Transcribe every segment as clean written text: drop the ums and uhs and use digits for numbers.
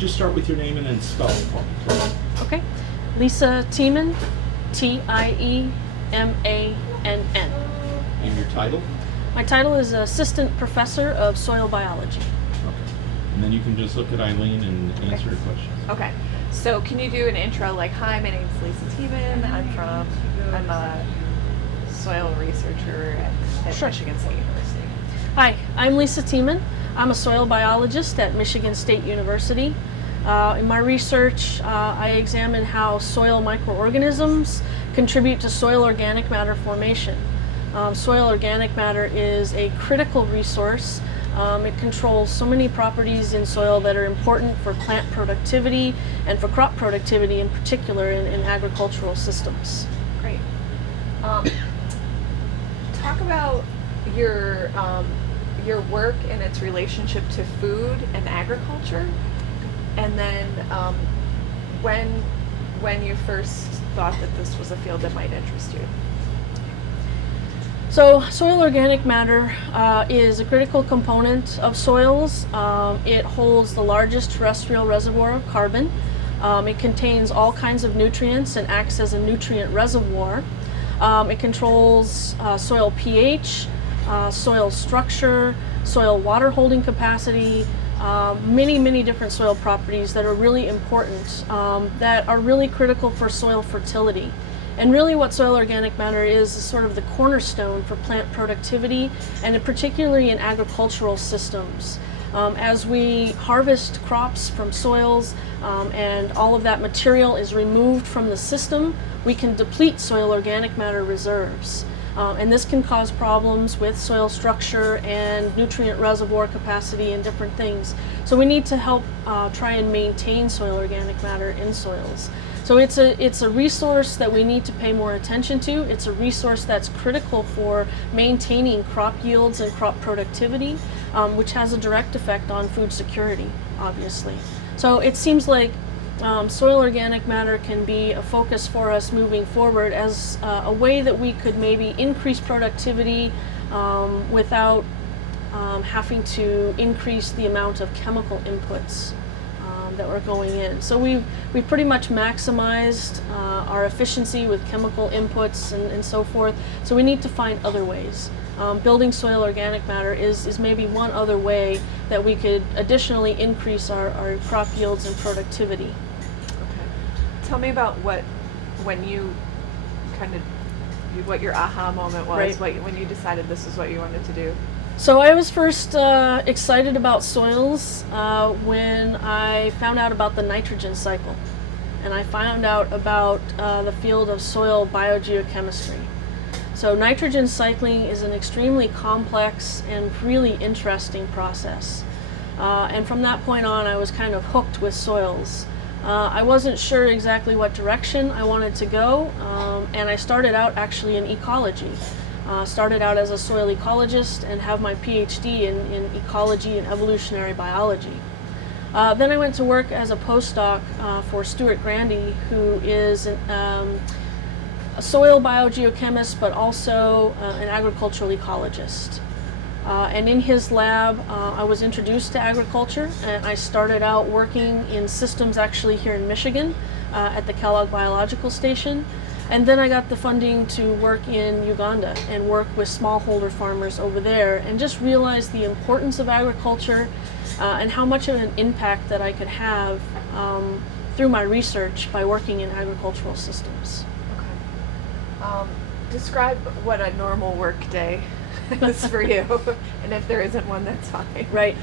just start with your name and then spell it for me, please. Okay. Lisa Tiemann, Tiemann. And your title? My title is Assistant Professor of Soil Biology. Okay. And then you can just look at Eileen and answer your questions. Okay. So can you do an intro like, hi, my name is Lisa Tiemann. I'm a soil researcher at Sure. Michigan State University. Hi, I'm Lisa Tiemann. I'm a soil biologist at Michigan State University. In my research, I examine how soil microorganisms contribute to soil organic matter formation. Soil organic matter is a critical resource. It controls so many properties in soil that are important for plant productivity and for crop productivity in particular in agricultural systems. Great. Talk about your work and its relationship to food and agriculture, and then when you first thought that this was a field that might interest you. So soil organic matter is a critical component of soils. It holds the largest terrestrial reservoir of carbon. It contains all kinds of nutrients and acts as a nutrient reservoir. It controls soil pH, soil structure, soil water holding capacity, many different soil properties that are really important, that are really critical for soil fertility. And really what soil organic matter is sort of the cornerstone for plant productivity, and particularly in agricultural systems. As we harvest crops from soils and all of that material is removed from the system, we can deplete soil organic matter reserves. And this can cause problems with soil structure and nutrient reservoir capacity and different things. So we need to help try and maintain soil organic matter in soils. So it's a resource that we need to pay more attention to. It's a resource that's critical for maintaining crop yields and crop productivity, which has a direct effect on food security, obviously. So it seems like soil organic matter can be a focus for us moving forward as a way that we could maybe increase productivity without having to increase the amount of chemical inputs that were going in. So we've pretty much maximized our efficiency with chemical inputs and so forth. So we need to find other ways. Building soil organic matter is maybe one other way that we could additionally increase our crop yields and productivity. Okay. Tell me about what your aha moment was, Right. when you decided this is what you wanted to do. So I was first excited about soils when I found out about the nitrogen cycle, and I found out about the field of soil biogeochemistry. So nitrogen cycling is an extremely complex and really interesting process. And from that point on, I was kind of hooked with soils. I wasn't sure exactly what direction I wanted to go, and I started out actually in ecology. Started out as a soil ecologist and have my PhD in ecology and evolutionary biology. Then I went to work as a postdoc for Stuart Grandy, who is a soil biogeochemist, but also an agricultural ecologist. And in his lab, I was introduced to agriculture, and I started out working in systems actually here in Michigan at the Kellogg Biological Station. And then I got the funding to work in Uganda and work with smallholder farmers over there, and just realized the importance of agriculture and how much of an impact that I could have through my research by working in agricultural systems. Okay. Describe what a normal work day is for you, and if there isn't one, that's fine. Right.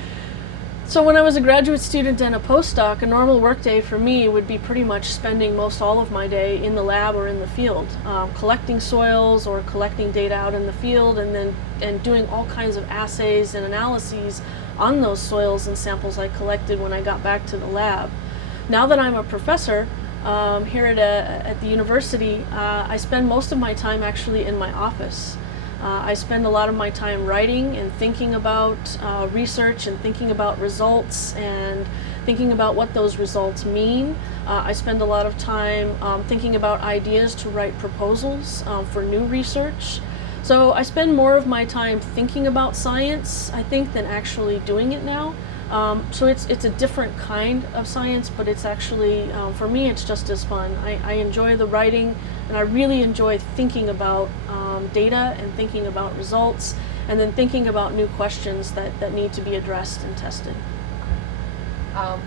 So when I was a graduate student and a postdoc, a normal workday for me would be pretty much spending most all of my day in the lab or in the field, collecting soils or collecting data out in the field, and doing all kinds of assays and analyses on those soils and samples I collected when I got back to the lab. Now that I'm a professor here at the university, I spend most of my time actually in my office. I spend a lot of my time writing and thinking about research and thinking about results and thinking about what those results mean. I spend a lot of time thinking about ideas to write proposals for new research. So I spend more of my time thinking about science, I think, than actually doing it now. So it's a different kind of science, but it's actually, for me, it's just as fun. I enjoy the writing, and I really enjoy thinking about data and thinking about results, and then thinking about new questions that need to be addressed and tested. Um,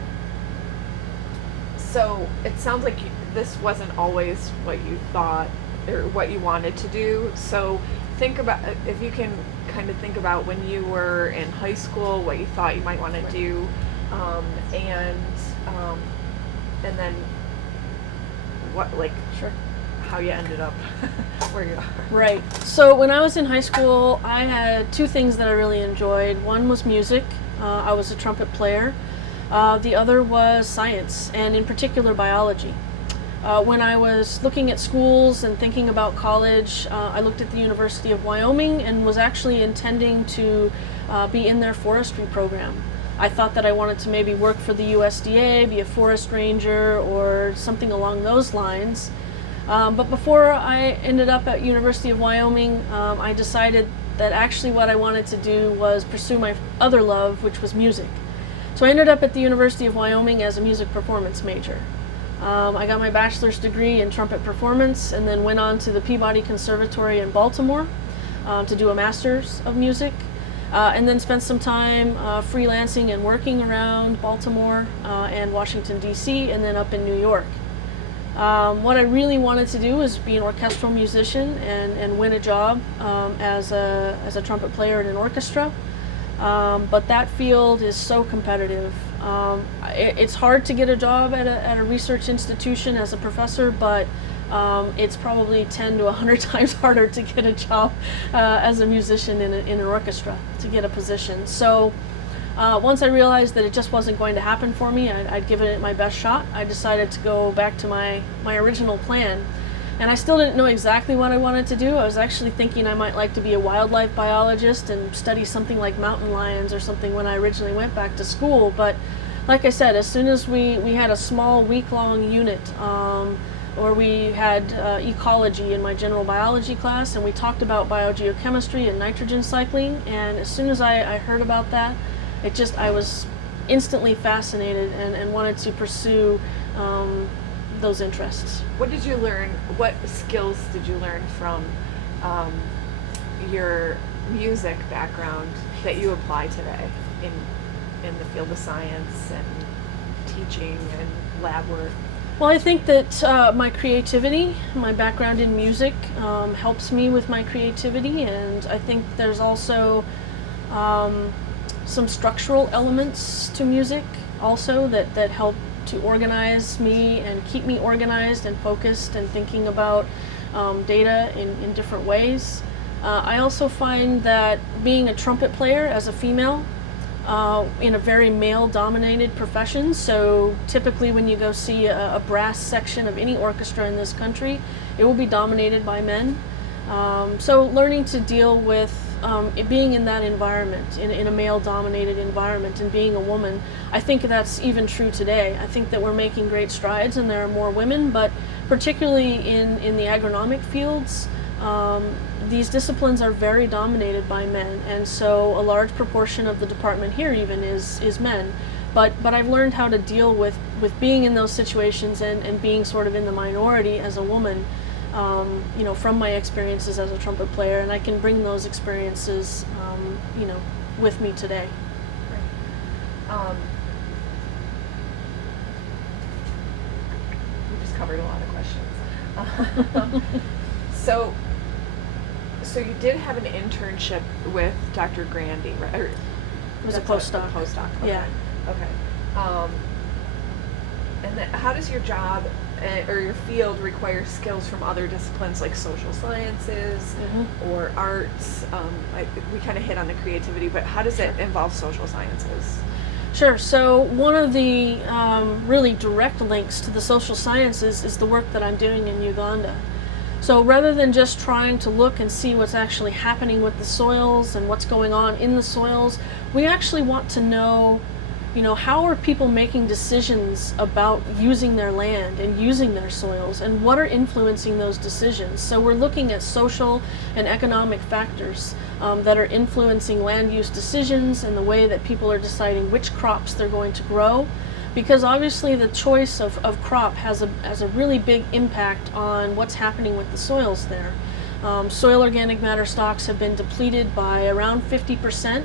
so it sounds like this wasn't always what you thought or what you wanted to do. So think about, if you can kind of think about when you were in high school, what you thought you might want to do, and then what, like, Sure. how you ended up where you are. Right. So when I was in high school, I had two things that I really enjoyed. One was music. I was a trumpet player. The other was science, and in particular biology. When I was looking at schools and thinking about college, I looked at the University of Wyoming and was actually intending to be in their forestry program. I thought that I wanted to maybe work for the USDA, be a forest ranger, or something along those lines. But before I ended up at University of Wyoming, I decided that actually what I wanted to do was pursue my other love, which was music. So I ended up at the University of Wyoming as a music performance major. I got my bachelor's degree in trumpet performance, and then went on to the Peabody Conservatory in Baltimore to do a master's of music, and then spent some time freelancing and working around Baltimore and Washington, D.C., and then up in New York. What I really wanted to do was be an orchestral musician and win a job as a trumpet player in an orchestra. But that field is so competitive. It's hard to get a job at a research institution as a professor, but it's probably 10 to 100 times harder to get a job as a musician in an orchestra, to get a position. So once I realized that it just wasn't going to happen for me, I'd given it my best shot, I decided to go back to my original plan. And I still didn't know exactly what I wanted to do. I was actually thinking I might like to be a wildlife biologist and study something like mountain lions or something when I originally went back to school. But like I said, as soon as we had a small week-long unit, or we had ecology in my general biology class, and we talked about biogeochemistry and nitrogen cycling, and as soon as I heard about that, I was instantly fascinated and wanted to pursue those interests. What did you learn? What skills did you learn from your music background that you apply today in the field of science and teaching and lab work? Well, I think that my creativity, my background in music, helps me with my creativity, and I think there's also some structural elements to music also that help to organize me and keep me organized and focused and thinking about data in different ways. I also find that being a trumpet player as a female in a very male-dominated profession, so typically when you go see a brass section of any orchestra in this country, it will be dominated by men. So learning to deal with being in that environment, in a male-dominated environment, and being a woman, I think that's even true today. I think that we're making great strides and there are more women, but particularly in the agronomic fields, these disciplines are very dominated by men, and so a large proportion of the department here even is men. But I've learned how to deal with being in those situations and being sort of in the minority as a woman, from my experiences as a trumpet player, and I can bring those experiences, with me today. Right. We just covered a lot of questions. So you did have an internship with Dr. Grandy, right? Or It was a that's postdoc. A postdoc. Okay. Yeah. Okay. And then how does your job or your field require skills from other disciplines like social sciences or arts? We kind of hit on the creativity, but how does it involve social sciences? Sure. So one of the really direct links to the social sciences is the work that I'm doing in Uganda. So rather than just trying to look and see what's actually happening with the soils and what's going on in the soils, we actually want to know how are people making decisions about using their land and using their soils, and what are influencing those decisions? So we're looking at social and economic factors that are influencing land use decisions and the way that people are deciding which crops they're going to grow, because obviously the choice of crop has a really big impact on what's happening with the soils there. Soil organic matter stocks have been depleted by around 50%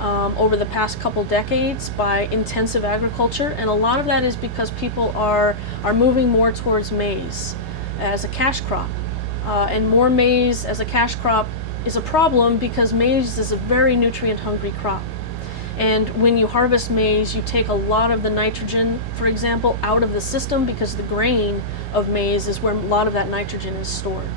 over the past couple decades by intensive agriculture, and a lot of that is because people are moving more towards maize as a cash crop, and more maize as a cash crop is a problem because maize is a very nutrient hungry crop. And when you harvest maize, you take a lot of the nitrogen, for example, out of the system, because the grain of maize is where a lot of that nitrogen is stored.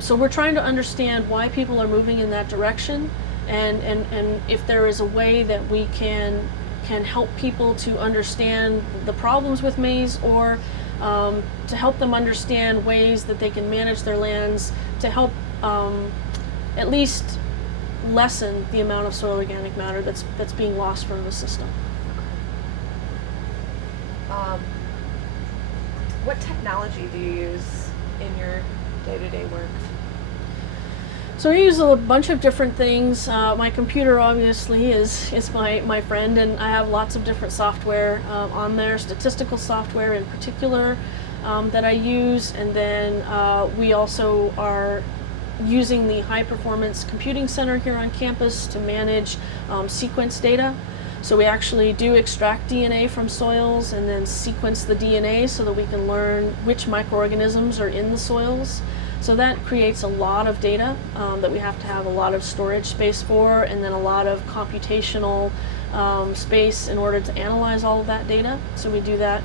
So we're trying to understand why people are moving in that direction, and if there is a way that we can help people to understand the problems with maize, or to help them understand ways that they can manage their lands to help at least lessen the amount of soil organic matter that's being lost from the system. What technology do you use in your day-to-day work? So I use a bunch of different things. My computer obviously is my friend, and I have lots of different software on there, statistical software in particular that I use, and then we also are using the high performance computing center here on campus to manage sequence data. So we actually do extract DNA from soils and then sequence the DNA so that we can learn which microorganisms are in the soils. So that creates a lot of data that we have to have a lot of storage space for, and then a lot of computational space in order to analyze all of that data. So we do that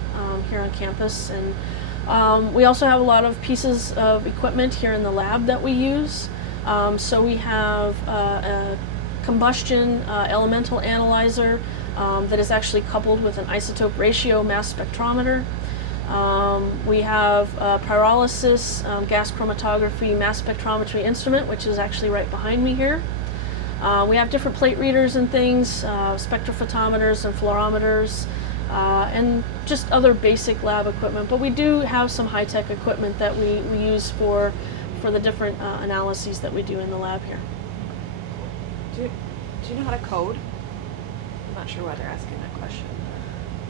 here on campus, and we also have a lot of pieces of equipment here in the lab that we use. So we have a combustion elemental analyzer that is actually coupled with an isotope ratio mass spectrometer. We have a pyrolysis gas chromatography mass spectrometry instrument, which is actually right behind me here. We have different plate readers and things, spectrophotometers and fluorometers, and just other basic lab equipment. But we do have some high-tech equipment that we use for the different analyses that we do in the lab here. Do you know how to code? I'm not sure why they're asking that question.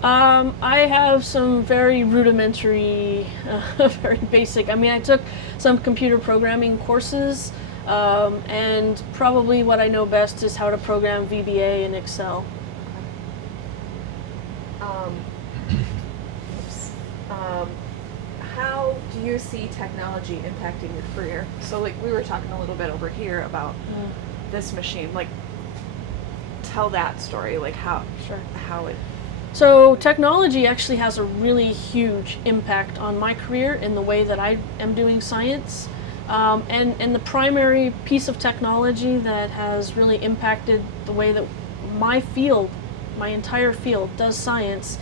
I have some very rudimentary, very basic. I mean, I took some computer programming courses, and probably what I know best is how to program VBA in Excel. How do you see technology impacting your career? So, like, we were talking a little bit over here about this machine. Like, tell that story. Like, how it. So technology actually has a really huge impact on my career in the way that I am doing science. And the primary piece of technology that has really impacted the way that my entire field does science,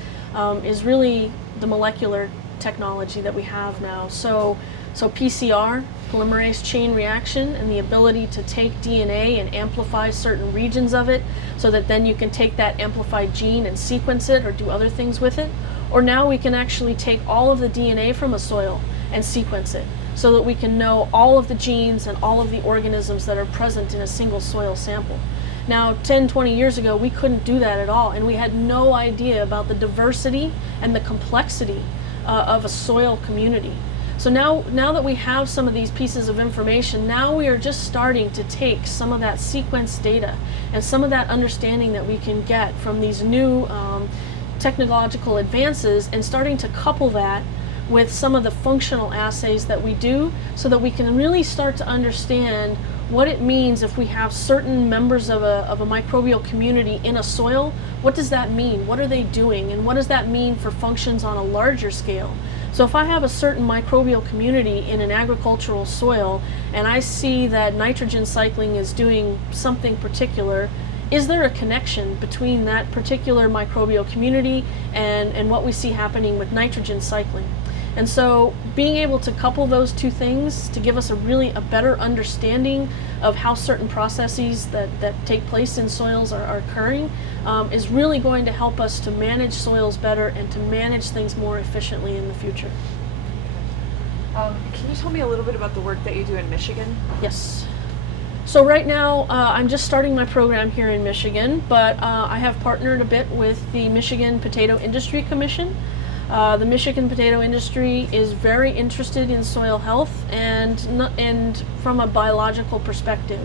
is really the molecular technology that we have now. So PCR, polymerase chain reaction, and the ability to take DNA and amplify certain regions of it so that then you can take that amplified gene and sequence it or do other things with it. Or now we can actually take all of the DNA from a soil and sequence it so that we can know all of the genes and all of the organisms that are present in a single soil sample. Now, 10, 20 years ago, we couldn't do that at all, and we had no idea about the diversity and the complexity of a soil community. So now that we have some of these pieces of information, now we are just starting to take some of that sequence data and some of that understanding that we can get from these new technological advances, and starting to couple that with some of the functional assays that we do so that we can really start to understand what it means if we have certain members of a microbial community in a soil. What does that mean? What are they doing? And what does that mean for functions on a larger scale? So if I have a certain microbial community in an agricultural soil and I see that nitrogen cycling is doing something particular, is there a connection between that particular microbial community and what we see happening with nitrogen cycling? And so being able to couple those two things to give us a better understanding of how certain processes that take place in soils are occurring is really going to help us to manage soils better and to manage things more efficiently in the future. Can you tell me a little bit about the work that you do in Michigan? Yes. So right now, I'm just starting my program here in Michigan, but I have partnered a bit with the Michigan Potato Industry Commission. The Michigan potato industry is very interested in soil health and from a biological perspective.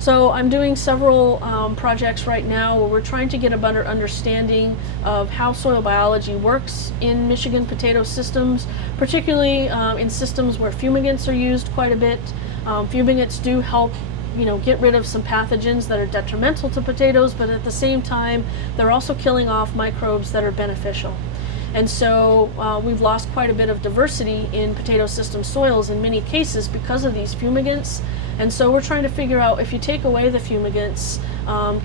So I'm doing several projects right now where we're trying to get a better understanding of how soil biology works in Michigan potato systems, particularly in systems where fumigants are used quite a bit. Fumigants do help get rid of some pathogens that are detrimental to potatoes, but at the same time, they're also killing off microbes that are beneficial. And so we've lost quite a bit of diversity in potato system soils in many cases because of these fumigants. And so we're trying to figure out, if you take away the fumigants,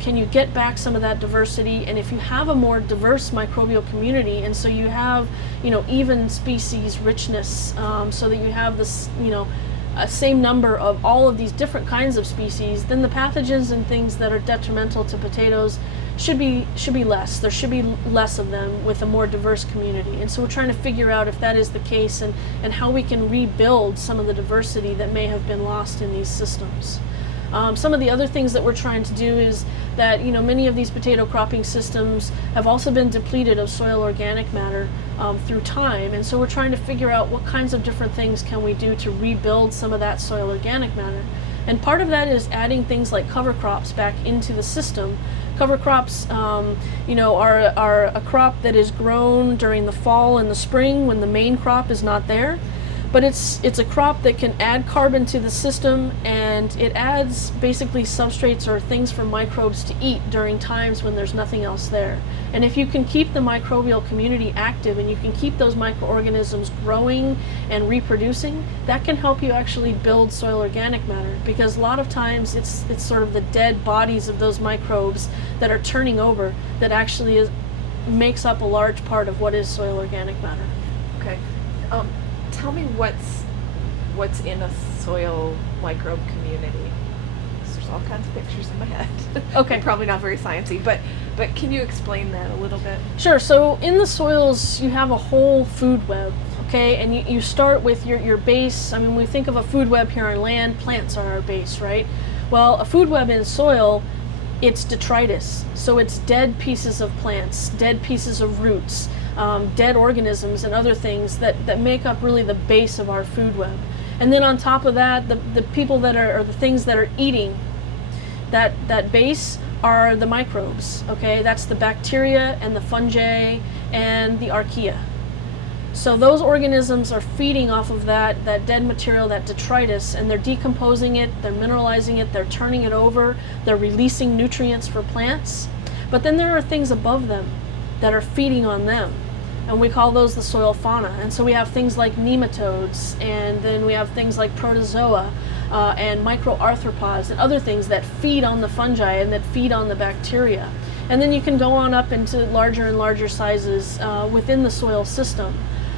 can you get back some of that diversity? And if you have a more diverse microbial community, and so you have, even species richness, so that you have this, a same number of all of these different kinds of species, then the pathogens and things that are detrimental to potatoes should be less. There should be less of them with a more diverse community. And so we're trying to figure out if that is the case and how we can rebuild some of the diversity that may have been lost in these systems. Some of the other things that we're trying to do is that many of these potato cropping systems have also been depleted of soil organic matter through time, and so we're trying to figure out what kinds of different things can we do to rebuild some of that soil organic matter. And part of that is adding things like cover crops back into the system. Cover crops, are a crop that is grown during the fall and the spring when the main crop is not there. But it's a crop that can add carbon to the system, and it adds basically substrates or things for microbes to eat during times when there's nothing else there. And if you can keep the microbial community active and you can keep those microorganisms growing and reproducing, that can help you actually build soil organic matter, because a lot of times it's sort of the dead bodies of those microbes that are turning over that actually makes up a large part of what is soil organic matter. Okay. Tell me what's in a soil microbe community. There's all kinds of pictures in my head. Okay. Probably not very sciencey, but can you explain that a little bit? Sure. So in the soils, you have a whole food web, okay? And you start with your base. I mean, we think of a food web here on land, plants are our base, right? Well, a food web in soil, it's detritus. So it's dead pieces of plants, dead pieces of roots, dead organisms and other things that make up really the base of our food web. And then on top of that, the people that are, or the things that are eating that base are the microbes, okay? That's the bacteria and the fungi and the archaea. So those organisms are feeding off of that dead material, that detritus, and they're decomposing it, they're mineralizing it, they're turning it over, they're releasing nutrients for plants. But then there are things above them that are feeding on them, and we call those the soil fauna. And so we have things like nematodes, and then we have things like protozoa and microarthropods and other things that feed on the fungi and that feed on the bacteria. And then you can go on up into larger and larger sizes within the soil system.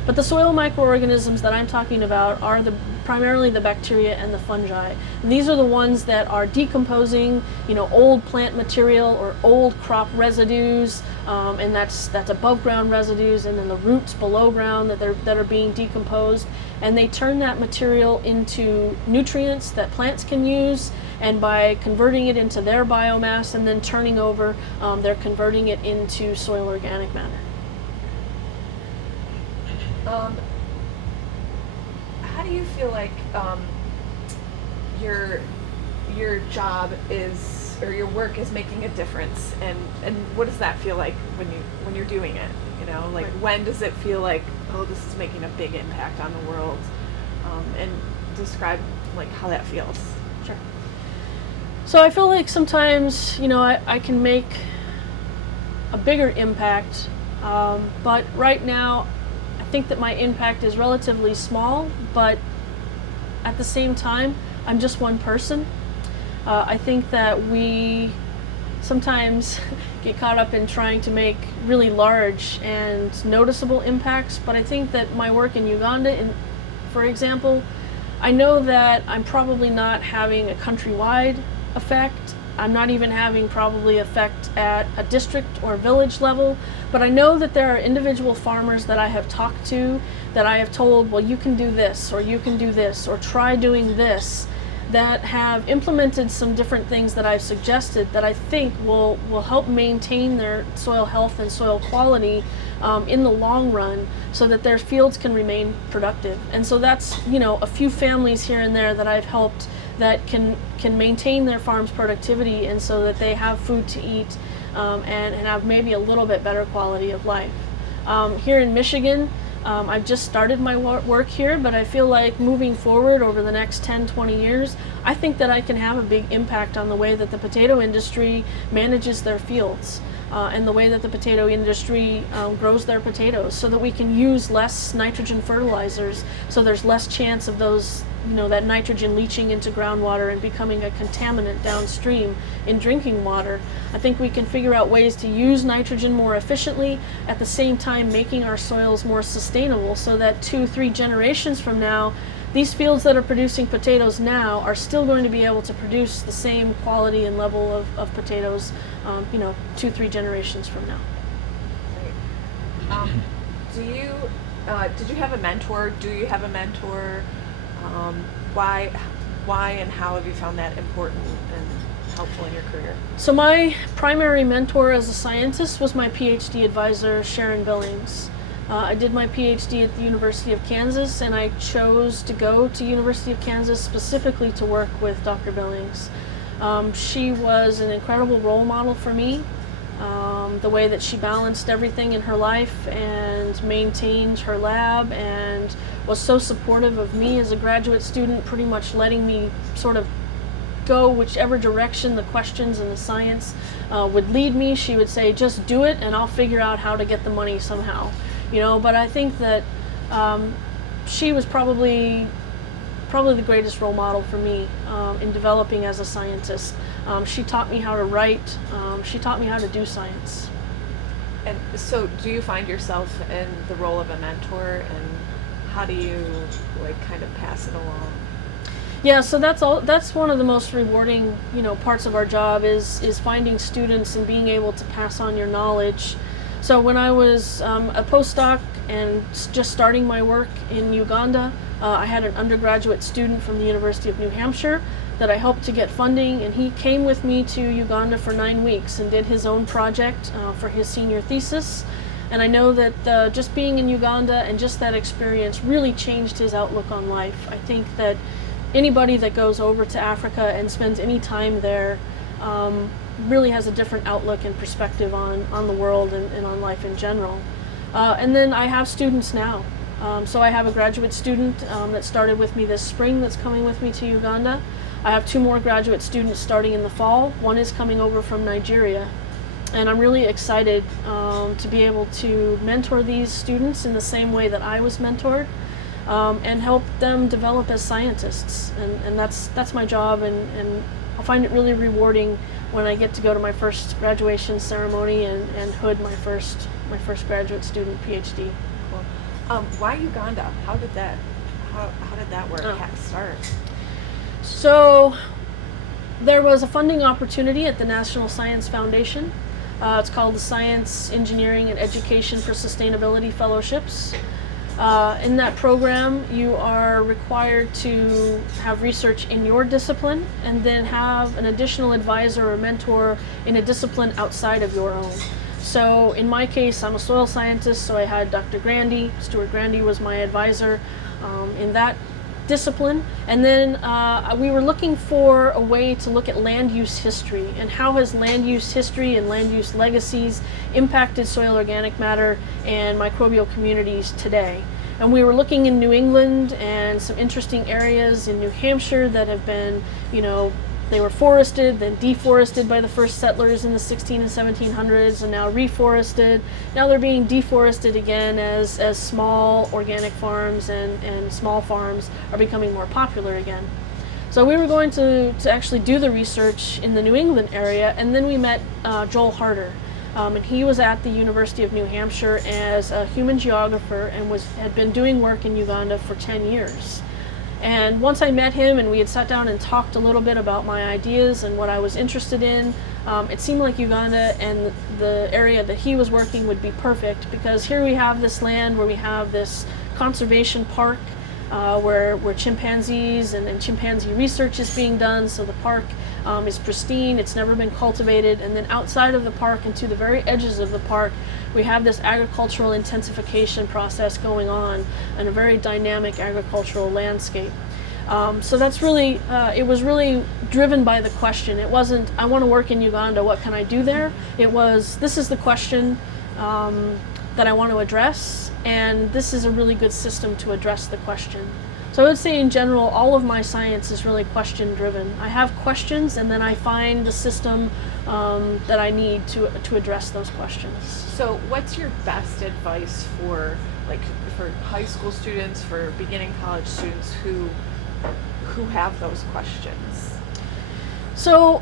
But the soil microorganisms that I'm talking about are primarily the bacteria and the fungi. And these are the ones that are decomposing, old plant material or old crop residues, and that's above ground residues, and then the roots below ground that are being decomposed. And they turn that material into nutrients that plants can use, and by converting it into their biomass and then turning over, they're converting it into soil organic matter. How do you feel like your job is, or your work is making a difference, and what does that feel like when you're doing it? Like, when does it feel like, oh, this is making a big impact on the world? And describe like how that feels. Sure. So I feel like sometimes I can make a bigger impact, but right now I think that my impact is relatively small, but at the same time, I'm just one person. I think that we sometimes get caught up in trying to make really large and noticeable impacts, but I think that my work in Uganda, for example, I know that I'm probably not having a countrywide effect. I'm not even having probably effect at a district or village level, but I know that there are individual farmers that I have talked to that I have told, well, you can do this, or you can do this, or try doing this, that have implemented some different things that I've suggested that I think will help maintain their soil health and soil quality in the long run, so that their fields can remain productive. And so that's, a few families here and there that I've helped that can maintain their farm's productivity, and so that they have food to eat and have maybe a little bit better quality of life. Here in Michigan, I've just started my work here, but I feel like moving forward over the next 10, 20 years, I think that I can have a big impact on the way that the potato industry manages their fields and the way that the potato industry grows their potatoes, so that we can use less nitrogen fertilizers, so there's less chance of those, that nitrogen leaching into groundwater and becoming a contaminant downstream in drinking water. I think we can figure out ways to use nitrogen more efficiently, at the same time making our soils more sustainable, so that 2-3 generations from now, these fields that are producing potatoes now are still going to be able to produce the same quality and level of potatoes, 2-3 generations from now. Did you have a mentor? Do you have a mentor? Why and how have you found that important and helpful in your career? So my primary mentor as a scientist was my PhD advisor, Sharon Billings. I did my PhD at the University of Kansas, and I chose to go to University of Kansas specifically to work with Dr. Billings. She was an incredible role model for me. The way that she balanced everything in her life and maintained her lab, and was so supportive of me as a graduate student, pretty much letting me sort of go whichever direction the questions and the science would lead me. She would say, just do it and I'll figure out how to get the money somehow. But I think that she was probably the greatest role model for me in developing as a scientist. She taught me how to write. She taught me how to do science. And so do you find yourself in the role of a mentor, and how do you kind of pass it along? Yeah, so that's one of the most rewarding, parts of our job is finding students and being able to pass on your knowledge. So when I was a postdoc and just starting my work in Uganda, I had an undergraduate student from the University of New Hampshire that I helped to get funding, and he came with me to Uganda for 9 weeks and did his own project for his senior thesis. And I know that just being in Uganda and just that experience really changed his outlook on life. I think that anybody that goes over to Africa and spends any time there really has a different outlook and perspective on the world and on life in general. And then I have students now. So I have a graduate student that started with me this spring that's coming with me to Uganda. I have 2 more graduate students starting in the fall. One is coming over from Nigeria. And I'm really excited to be able to mentor these students in the same way that I was mentored, and help them develop as scientists. And that's my job, and I find it really rewarding when I get to go to my first graduation ceremony and hood my first graduate student PhD. Cool. Why Uganda? How did that work? Start? So there was a funding opportunity at the National Science Foundation. It's called the Science, Engineering, and Education for Sustainability Fellowships. In that program, you are required to have research in your discipline and then have an additional advisor or mentor in a discipline outside of your own. So in my case, I'm a soil scientist, so I had Dr. Grandy. Stuart Grandy was my advisor in that discipline. And then we were looking for a way to look at land use history and how has land use history and land use legacies impacted soil organic matter and microbial communities today. And we were looking in New England and some interesting areas in New Hampshire that have been, they were forested, then deforested by the first settlers in the 16 and 1700s, and now reforested. Now they're being deforested again as small organic farms and small farms are becoming more popular again. So we were going to actually do the research in the New England area, and then we met Joel Harder. And he was at the University of New Hampshire as a human geographer and had been doing work in Uganda for 10 years. And once I met him and we had sat down and talked a little bit about my ideas and what I was interested in, it seemed like Uganda and the area that he was working would be perfect, because here we have this land where we have this conservation park where chimpanzees and chimpanzee research is being done. So the park is pristine, it's never been cultivated, and then outside of the park and to the very edges of the park we have this agricultural intensification process going on and a very dynamic agricultural landscape. So that's really, it was really driven by the question. It wasn't, I want to work in Uganda, what can I do there? It was, this is the question that I want to address, and this is a really good system to address the question. So I would say in general, all of my science is really question driven. I have questions and then I find the system that I need to address those questions. So what's your best advice for high school students, for beginning college students who have those questions? So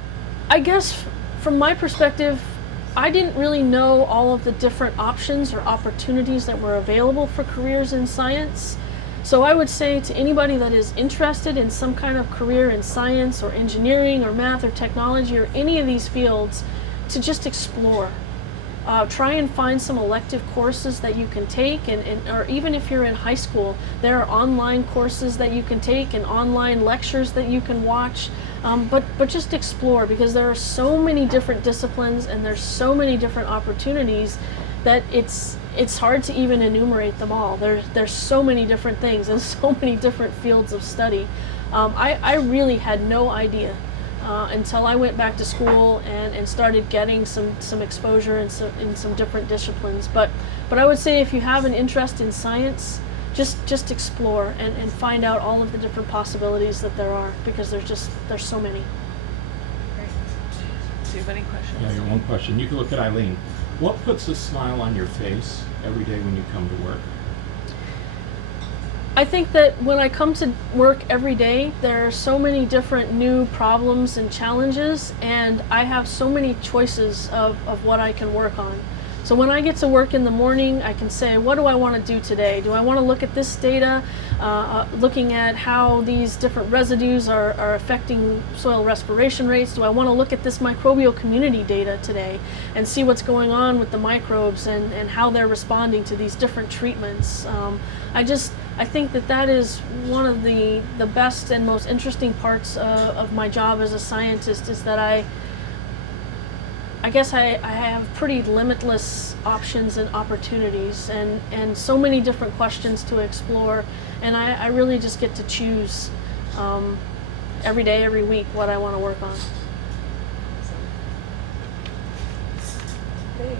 I guess from my perspective, I didn't really know all of the different options or opportunities that were available for careers in science. So I would say to anybody that is interested in some kind of career in science or engineering or math or technology or any of these fields, to just explore. Try and find some elective courses that you can take, or even if you're in high school, there are online courses that you can take and online lectures that you can watch. But just explore, because there are so many different disciplines and there's so many different opportunities that it's hard to even enumerate them all. There's so many different things and so many different fields of study. I really had no idea until I went back to school and started getting some exposure in some different disciplines. But I would say if you have an interest in science, just explore and find out all of the different possibilities that there are, because there's so many. Great. Do you have any questions? Yeah, your one question. You can look at Eileen. What puts a smile on your face every day when you come to work? I think that when I come to work every day, there are so many different new problems and challenges, and I have so many choices of what I can work on. So when I get to work in the morning, I can say, what do I want to do today? Do I want to look at this data, looking at how these different residues are affecting soil respiration rates? Do I want to look at this microbial community data today and see what's going on with the microbes and how they're responding to these different treatments? I think that is one of the best and most interesting parts of my job as a scientist, is that I guess I have pretty limitless options and opportunities and so many different questions to explore, and I really just get to choose every day, every week, what I want to work on. Okay.